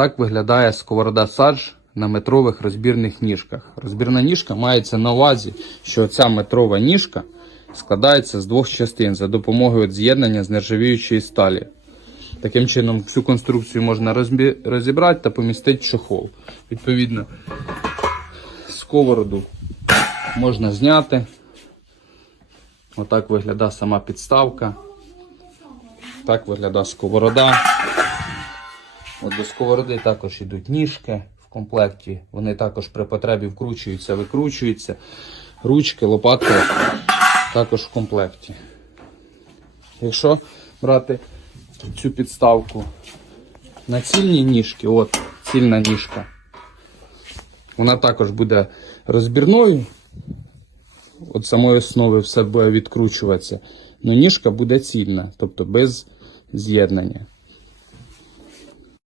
Так виглядає сковорода садж на метрових розбірних ніжках. Розбірна ніжка мається на увазі, що ця метрова ніжка складається з двох частин за допомогою з'єднання з нержавіючої сталі. Таким чином, всю конструкцію можна розбі- розібрати та помістити в чохол. Відповідно, сковороду можна зняти. Отак виглядає сама підставка. Так виглядає сковорода. От до сковороди також йдуть ніжки в комплекті. Вони також при потребі вкручуються, викручуються. Ручки, лопатки також в комплекті. Якщо брати цю підставку на цільні ніжки, от цільна ніжка, вона також буде розбірною. От самої основи все буде відкручуватися. але ніжка буде цільна, тобто без з'єднання.